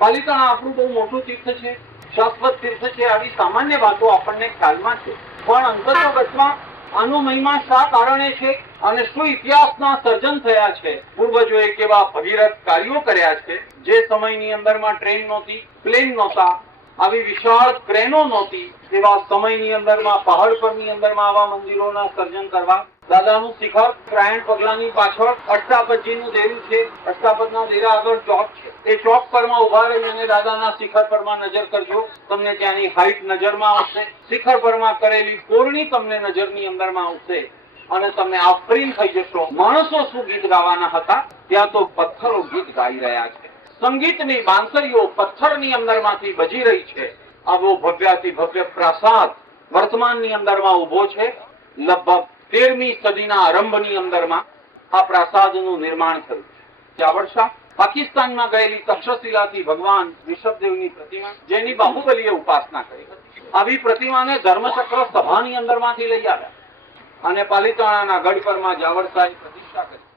પાલિતાણા આપણું બહુ મોટું તીર્થ છે, શાશ્વત તીર્થ છે, આવી સામાન્ય વાતો આપણને ખ્યાલમાં છે, પણ અંતર્ગતમાં આનો મહિમા શા કારણે છે અને શું ઇતિહાસના સર્જન થયા છે, પૂર્વજોએ કેવા ભગીરથ કાર્યો કર્યા છે, જે સમયની અંદરમાં ટ્રેન નહોતી, પ્લેન નહોતા, આવી વિશાળ ક્રેનો નહોતી, એવા સમયની અંદરમાં પહાડ પરની અંદરમાં આવા મંદિરોના સર્જન કરવા. દાદાનું શિખર પ્રાયણ પગલાની પાછળ અષ્ટાપદજીનું દેરું છે, અષ્ટાપદના દેરા આગળ ચોક છે, એ ચોક પરમાં ઉભા રહી અને દાદાના શિખર પરમાં નજર કરજો, તમને ત્યાંની હાઈટ નજરમાં આવશે, શિખર પરમાં કરેલી કોરણી તમને નજરની અંદરમાં આવશે અને તમે આફરીન થઈ જશો. માણસો શું ગીત ગાવાના હતા, ત્યાં તો પથ્થરો ગીત ગાઈ રહ્યા છે. સંગીતની બાંસરીઓ પથ્થરની અંદરમાંથી બજી રહી છે. આવો ભવ્યાતિ ભવ્ય પ્રાસાદ વર્તમાનની અંદરમાં ઉભો છે. લગભગ 13મી સદીના આરંભની અંદરમાં આ પ્રાસાદનું નિર્માણ થયું. જાવરશા પાકિસ્તાનમાં ગયેલી તક્ષશિલાથી ભગવાન ઋષભદેવની પ્રતિમા, જેની બાહુબલીએ ઉપાસના કરી હતી, આવી પ્રતિમાને ધર્મચક્ર સભાની અંદરમાંથી લઈ આવ્યા અને પાલિતાણાના ગઢ પરમાં જાવરશાહે પ્રતિષ્ઠા કરી.